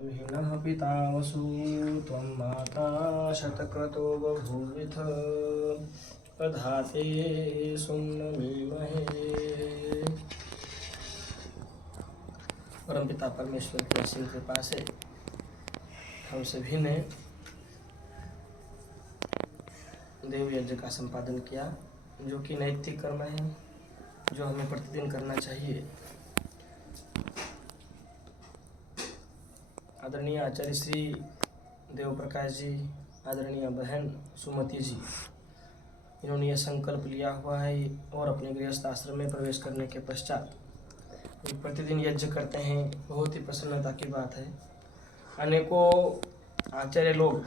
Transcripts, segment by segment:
विहीनः पिता वसु त्वं माता शतक्रतो बभूविथ प्रधाते सुम्नमीमहे। परमपिता परमेश्वर की असीम कृपा से हम सभी ने देव यज्ञ का संपादन किया, जो कि नैतिक कर्म है, जो हमें प्रतिदिन करना चाहिए। आदरणीय आचार्य श्री देव प्रकाश जी, आदरणीय बहन सुमति जी, इन्होंने यह संकल्प लिया हुआ है और अपने गृहस्थ आश्रम में प्रवेश करने के पश्चात प्रतिदिन यज्ञ करते हैं। बहुत ही प्रसन्नता की बात है। अनेकों आचार्य लोग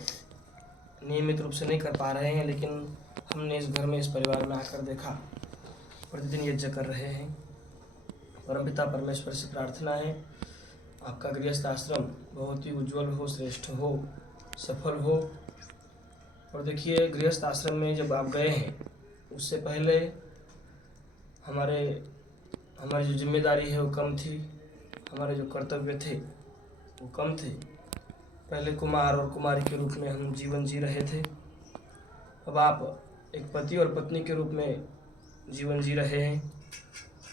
नियमित रूप से नहीं कर पा रहे हैं, लेकिन हमने इस घर में, इस परिवार में आकर देखा, प्रतिदिन यज्ञ कर रहे हैं। परमपिता परमेश्वर से प्रार्थना है आपका गृहस्थ आश्रम बहुत ही उज्जवल हो, श्रेष्ठ हो, सफल हो। और देखिए, गृहस्थ आश्रम में जब आप गए हैं, उससे पहले हमारी जो जिम्मेदारी है वो कम थी, हमारे जो कर्तव्य थे वो कम थे। पहले कुमार और कुमारी के रूप में हम जीवन जी रहे थे। अब आप एक पति और पत्नी के रूप में जीवन जी रहे हैं।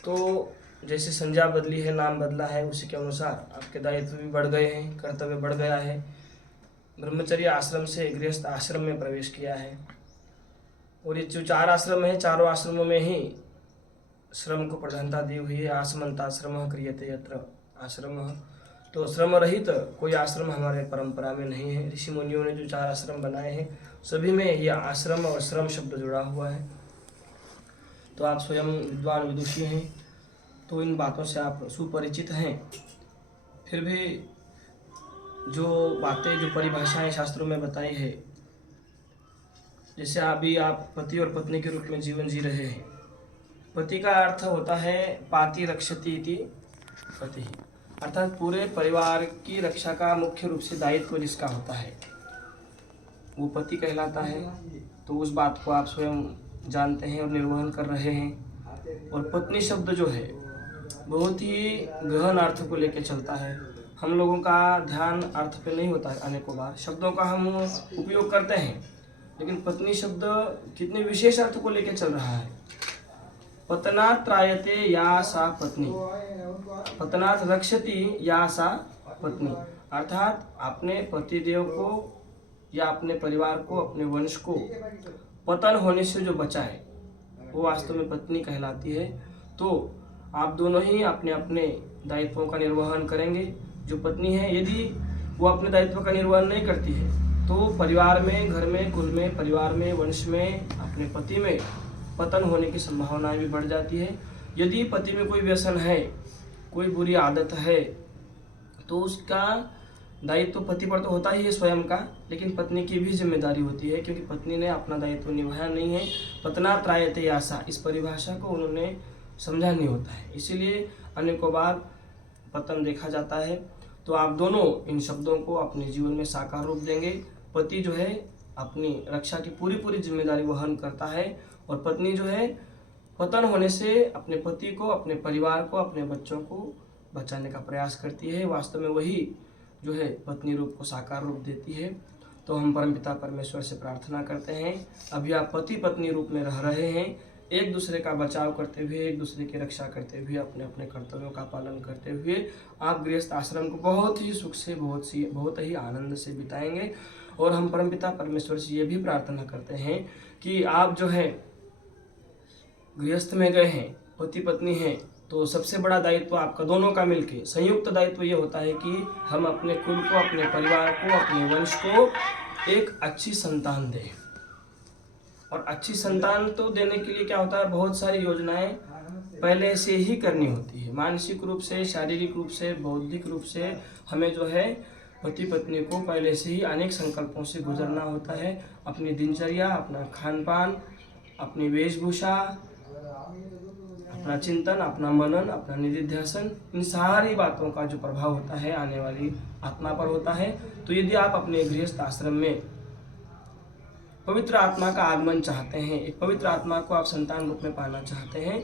तो जैसे संज्ञा बदली है, नाम बदला है, उसी के अनुसार आपके दायित्व भी बढ़ गए हैं, कर्तव्य बढ़ गया है। ब्रह्मचर्य आश्रम से गृहस्थ आश्रम में प्रवेश किया है। और ये जो 4 आश्रम है, चारों आश्रमों में ही श्रम को प्रधानता दी हुई है। आश्रमंताश्रम क्रियते यत्र आश्रम। तो श्रम रहित कोई आश्रम हमारे परंपरा में नहीं है। ऋषि मुनियों ने जो 4 आश्रम बनाए हैं, सभी में यह आश्रम और श्रम शब्द जुड़ा हुआ है। तो आप स्वयं विद्वान विदुषी हैं, तो इन बातों से आप सुपरिचित हैं। फिर भी जो बातें, जो परिभाषाएं शास्त्रों में बताई है, जैसे अभी आप पति और पत्नी के रूप में जीवन जी रहे हैं। पति का अर्थ होता है पाति रक्षति इति पति, अर्थात पूरे परिवार की रक्षा का मुख्य रूप से दायित्व जिसका होता है वो पति कहलाता है। तो उस बात को आप स्वयं जानते हैं और निर्वहन कर रहे हैं। और पत्नी शब्द जो है बहुत ही गहन अर्थ को लेकर चलता है। हम लोगों का ध्यान अर्थ पे नहीं होता है। अनेकों बार शब्दों का हम उपयोग करते हैं, लेकिन पत्नी शब्द कितने विशेष अर्थ को लेकर चल रहा है। पतनात् त्रायते या सा पत्नी, पतनात् रक्षति या सा पत्नी, अर्थात अपने पतिदेव को या अपने परिवार को, अपने वंश को पतन होने से जो बचाए वो वास्तव में पत्नी कहलाती है। तो आप दोनों ही अपने अपने दायित्वों का निर्वहन करेंगे। जो पत्नी है, यदि वो अपने दायित्व का निर्वहन नहीं करती है, तो परिवार में, घर में, कुल में, परिवार में, वंश में, अपने पति में पतन होने की संभावनाएं भी बढ़ जाती है। यदि पति में कोई व्यसन है, कोई बुरी आदत है, तो उसका दायित्व पति पर तो होता ही है स्वयं का, लेकिन पत्नी की भी जिम्मेदारी होती है, क्योंकि पत्नी ने अपना दायित्व निभाया नहीं है। पतनात् त्रायते यासा, इस परिभाषा को उन्होंने समझा नहीं होता है, इसीलिए अनेकों बार पतन देखा जाता है। तो आप दोनों इन शब्दों को अपने जीवन में साकार रूप देंगे। पति जो है अपनी रक्षा की पूरी जिम्मेदारी वहन करता है, और पत्नी जो है पतन होने से अपने पति को, अपने परिवार को, अपने बच्चों को बचाने का प्रयास करती है। वास्तव में वही जो है पत्नी रूप को साकार रूप देती है। तो हम परमपिता परमेश्वर से प्रार्थना करते हैं, अभी आप पति पत्नी रूप में रह रहे हैं, एक दूसरे का बचाव करते हुए, एक दूसरे की रक्षा करते हुए, अपने अपने कर्तव्यों का पालन करते हुए आप गृहस्थ आश्रम को बहुत ही सुख से, बहुत ही आनंद से बिताएंगे। और हम परमपिता परमेश्वर से ये भी प्रार्थना करते हैं कि आप जो है गृहस्थ में गए हैं, पति पत्नी हैं, तो सबसे बड़ा दायित्व आपका दोनों का मिलके संयुक्त दायित्व ये होता है कि हम अपने कुल को, अपने परिवार को, अपने वंश को एक अच्छी संतान दें। और अच्छी संतान तो देने के लिए क्या होता है, बहुत सारी योजनाएं पहले से ही करनी होती है। मानसिक रूप से, शारीरिक रूप से, बौद्धिक रूप से हमें जो है पति पत्नी को पहले से ही अनेक संकल्पों से गुजरना होता है। अपनी दिनचर्या, अपना खान पान, अपनी वेशभूषा, अपना चिंतन, अपना मनन, अपना निधिध्यासन, इन सारी बातों का जो प्रभाव होता है आने वाली आत्मा पर होता है। तो यदि आप अपने गृहस्थ आश्रम में पवित्र आत्मा का आगमन चाहते हैं, एक पवित्र आत्मा को आप संतान रूप में पाना चाहते हैं,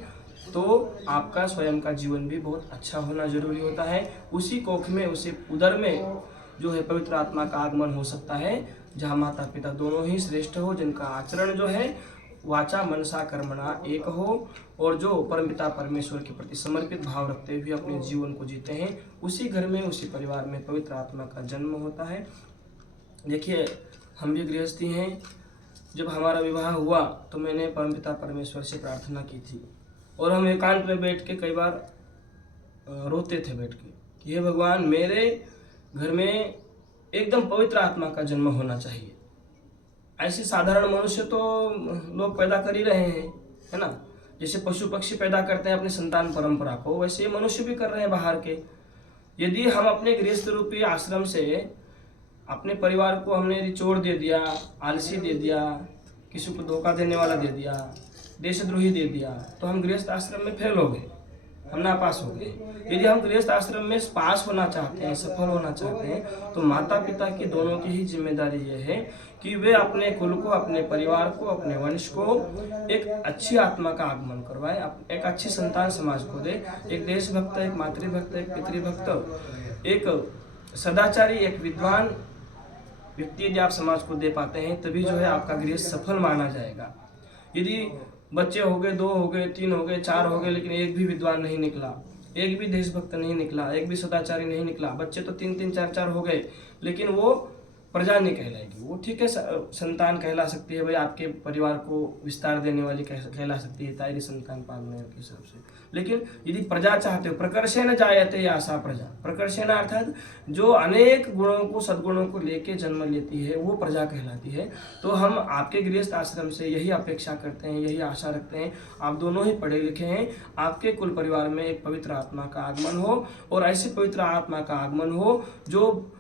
तो आपका स्वयं का जीवन भी बहुत अच्छा होना जरूरी होता है। उसी कोख में, उसी उदर में जो है पवित्र आत्मा का आगमन हो सकता है, जहाँ माता पिता दोनों ही श्रेष्ठ हो, जिनका आचरण जो है वाचा मनसा कर्मणा एक हो, और जो परमपिता परमेश्वर के प्रति समर्पित भाव रखते हुए अपने जीवन को जीते हैं, उसी घर में उसी परिवार में पवित्र आत्मा का जन्म होता है। देखिए, हम भी गृहस्थी हैं। जब हमारा विवाह हुआ तो मैंने परमपिता परमेश्वर से प्रार्थना की थी, और हम एकांत में बैठ के कई बार रोते थे बैठ के कि हे भगवान, मेरे घर में एकदम पवित्र आत्मा का जन्म होना चाहिए। ऐसे साधारण मनुष्य तो लोग पैदा कर ही रहे हैं, है ना। जैसे पशु पक्षी पैदा करते हैं अपनी संतान परंपरा को, वैसे मनुष्य भी कर रहे हैं बाहर के। यदि हम अपने गृहस्थ रूपी आश्रम से अपने परिवार को हमने निचोड़ दे दिया, आलसी दे दिया, किसी को धोखा देने वाला दे दिया, देशद्रोही दे दिया, तो हम गृहस्थ आश्रम में फेल हो गए, हम नापास हो गए। यदि हम गृहस्थ आश्रम में पास होना चाहते हैं, सफल होना चाहते हैं, तो माता पिता की दोनों की ही जिम्मेदारी यह है कि वे अपने कुल को, अपने परिवार को, अपने वंश को एक अच्छी आत्मा का आगमन करवाए, एक अच्छी संतान समाज को दे, एक देशभक्त, एक मातृभक्त, एक पितृभक्त, एक सदाचारी, एक विद्वान व्यक्ति यदि आप समाज को दे पाते हैं, तभी जो है आपका गृहस्थ सफल माना जाएगा। यदि बच्चे हो गए, 2 हो गए, 3 हो गए, 4 हो गए, लेकिन एक भी विद्वान नहीं निकला, एक भी देशभक्त नहीं निकला, एक भी सदाचारी नहीं निकला, बच्चे तो 3-3, 4-4 हो गए, लेकिन वो प्रजा नहीं कहलाएगी। वो ठीक है, संतान कहला सकती है, भाई आपके परिवार को विस्तार देने वाली कहला सकती है, तायरी संतान पालने के हिसाब से। लेकिन यदि प्रजा चाहते हो, प्रकर्षेण जायते आशा प्रजा, प्रकर्षेण अर्थात जो अनेक गुणों को, सद्गुणों को लेके जन्म लेती है, वो प्रजा कहलाती है। तो हम आपके गृहस्थ आश्रम से यही अपेक्षा करते हैं, यही आशा रखते हैं, आप दोनों ही पढ़े लिखे हैं, आपके कुल परिवार में एक पवित्र आत्मा का आगमन हो, और ऐसी पवित्र आत्मा का आगमन हो जो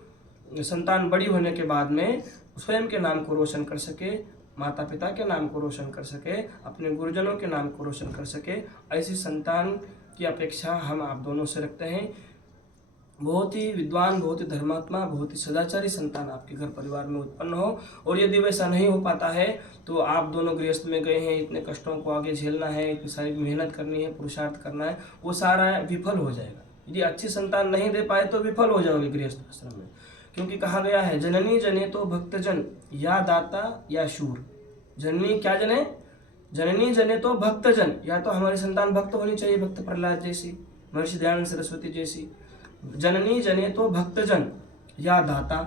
संतान बड़ी होने के बाद में स्वयं के नाम को रोशन कर सके, माता पिता के नाम को रोशन कर सके, अपने गुरुजनों के नाम को रोशन कर सके। ऐसी संतान की अपेक्षा हम आप दोनों से रखते हैं। बहुत ही विद्वान, बहुत ही धर्मात्मा, बहुत ही सदाचारी संतान आपके घर परिवार में उत्पन्न हो। और यदि वैसा नहीं हो पाता है तो आप दोनों गृहस्थ में गए हैं, इतने कष्टों को आगे झेलना है, इतनी सारी मेहनत करनी है, पुरुषार्थ करना है, वो सारा विफल हो जाएगा। यदि अच्छी संतान नहीं दे पाए तो विफल हो जाओगे गृहस्थ आश्रम में, क्योंकि कहा गया है जननी जने तो भक्तजन, या दाता या शूर। जननी क्या जने? जननी जने तो भक्तजन, या तो हमारी संतान भक्त होनी चाहिए, भक्त प्रहलाद जैसी, महर्षि दयानंद सरस्वती जैसी। जननी जने तो भक्तजन, या दाता,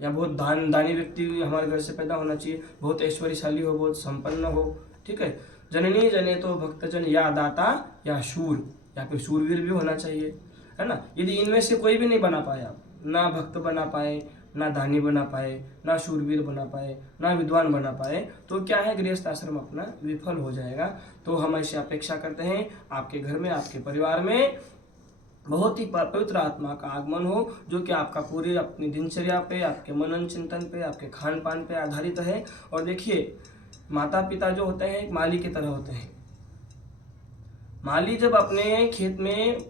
या बहुत दानी व्यक्ति हमारे घर से पैदा होना चाहिए, बहुत ऐश्वर्यशाली हो, बहुत संपन्न हो, ठीक है। जननी जने तो भक्तजन, या दाता या शूर, या फिर शूरवीर भी होना चाहिए, है ना। यदि इनमें से कोई भी नहीं बना पाए आप, ना भक्त बना पाए, ना दानी बना पाए, ना शूरवीर बना पाए, ना विद्वान बना पाए, तो क्या है, गृहस्थ आश्रम अपना विफल हो जाएगा। तो हम ऐसी अपेक्षा करते हैं आपके घर में, आपके परिवार में बहुत ही पवित्र आत्मा का आगमन हो, जो कि आपका पूरी अपनी दिनचर्या पे, आपके मनन चिंतन पे, आपके खान पान पे आधारित है। और देखिए, माता पिता जो होते हैं एक माली की तरह होते हैं। माली जब अपने खेत में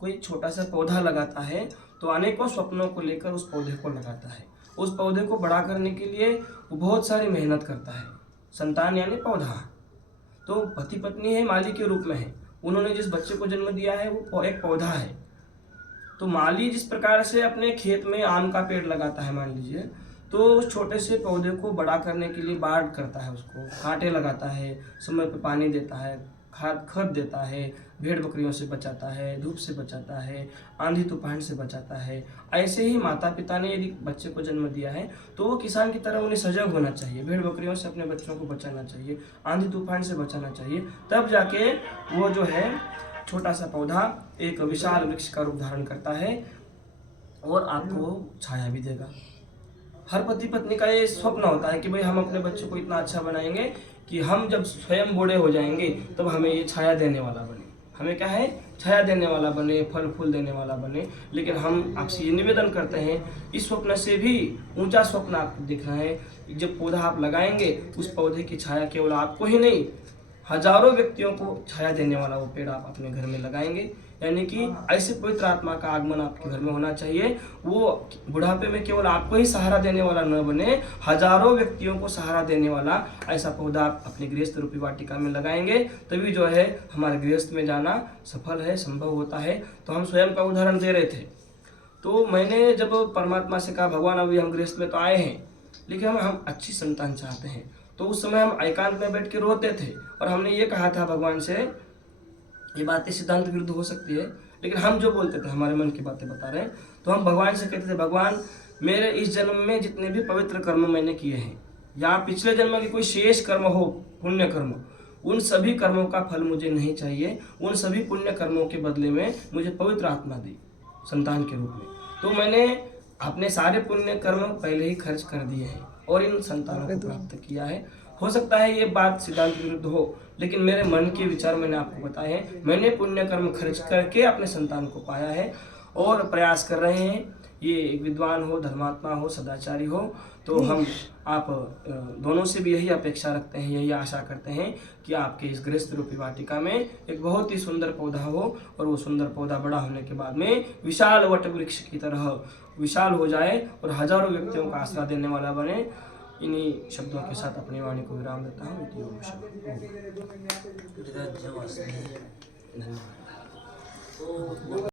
कोई छोटा सा पौधा लगाता है तो अनेकों स्वप्नों को लेकर उस पौधे को लगाता है। उस पौधे को बड़ा करने के लिए वो बहुत सारी मेहनत करता है। संतान यानी पौधा, तो पति पत्नी है, माली के रूप में है। उन्होंने जिस बच्चे को जन्म दिया है वो एक पौधा है। तो माली जिस प्रकार से अपने खेत में आम का पेड़ लगाता है मान लीजिए, तो उस छोटे से पौधे को बड़ा करने के लिए बाढ़ करता है, उसको कांटे लगाता है, समय पर पानी देता है, खत देता है, भेड़ बकरियों से बचाता है, धूप से बचाता है, आंधी तूफान से बचाता है। ऐसे ही माता पिता ने यदि बच्चे को जन्म दिया है तो वो किसान की तरह उन्हें सजग होना चाहिए, भेड़ बकरियों से अपने बच्चों को बचाना चाहिए, आंधी तूफान से बचाना चाहिए। तब जाके वो जो है छोटा सा पौधा एक विशाल वृक्ष का रूप धारण करता है और आपको छाया भी देगा। हर पति पत्नी का ये स्वप्न होता है कि भाई हम अपने बच्चों को इतना अच्छा बनाएंगे कि हम जब स्वयं बूढ़े हो जाएंगे तब हमें ये छाया देने वाला बने, हमें क्या है, छाया देने वाला बने, फल फूल देने वाला बने। लेकिन हम आपसे ये निवेदन करते हैं, इस स्वप्न से भी ऊंचा स्वप्न आपको दिख रहा है। जब पौधा आप लगाएंगे, उस पौधे की छाया केवल आपको ही नहीं, हजारों व्यक्तियों को छाया देने वाला वो पेड़ आप अपने घर में लगाएंगे। यानी कि ऐसे पवित्र आत्मा का आगमन आपके घर में होना चाहिए। वो बुढ़ापे में केवल आपको ही सहारा देने वाला न बने, हजारों व्यक्तियों को सहारा देने वाला ऐसा पौधा आप अपने गृहस्थ रूपी वाटिका में लगाएंगे, तभी जो है हमारे गृहस्थ में जाना सफल है, संभव होता है। तो हम स्वयं का उदाहरण दे रहे थे। तो मैंने जब परमात्मा से कहा भगवान अभी हम गृहस्थ में तो आए हैं लेकिन हम अच्छी संतान चाहते हैं, तो उस समय हम एकांत में बैठ के रोते थे और हमने ये कहा था भगवान से, ये बातें सिद्धांत विरुद्ध हो सकती है लेकिन हम जो बोलते थे हमारे मन की बातें बता रहे हैं, तो हम भगवान से कहते थे भगवान मेरे इस जन्म में जितने भी पवित्र कर्म मैंने किए हैं या पिछले जन्म के कोई शेष कर्म हो, पुण्य कर्म, उन सभी कर्मों का फल मुझे नहीं चाहिए, उन सभी पुण्य कर्मों के बदले में मुझे पवित्र आत्मा दी संतान के रूप में। तो मैंने अपने सारे पुण्य कर्म पहले ही खर्च कर दिए हैं और इन संतानों को प्राप्त किया है। हो सकता है ये बात सिद्धांत विरुद्ध हो लेकिन मेरे मन के विचार मैंने आपको बताए हैं। मैंने पुण्य कर्म खर्च करके अपने संतान को पाया है और प्रयास कर रहे हैं। ये एक विद्वान हो, धर्मात्मा हो, सदाचारी हो, तो हम आप दोनों से भी यही अपेक्षा रखते हैं, यही आशा करते हैं कि आपके इस गृहस्थ रूपी वाटिका में एक बहुत ही सुंदर पौधा हो और वो सुंदर पौधा बड़ा होने के बाद में विशाल वट वृक्ष की तरह विशाल हो जाए और हजारों व्यक्तियों का आश्रय देने वाला बने। इन्हीं शब्दों के साथ अपनी वाणी को विराम देता हूँ। धन्यवाद।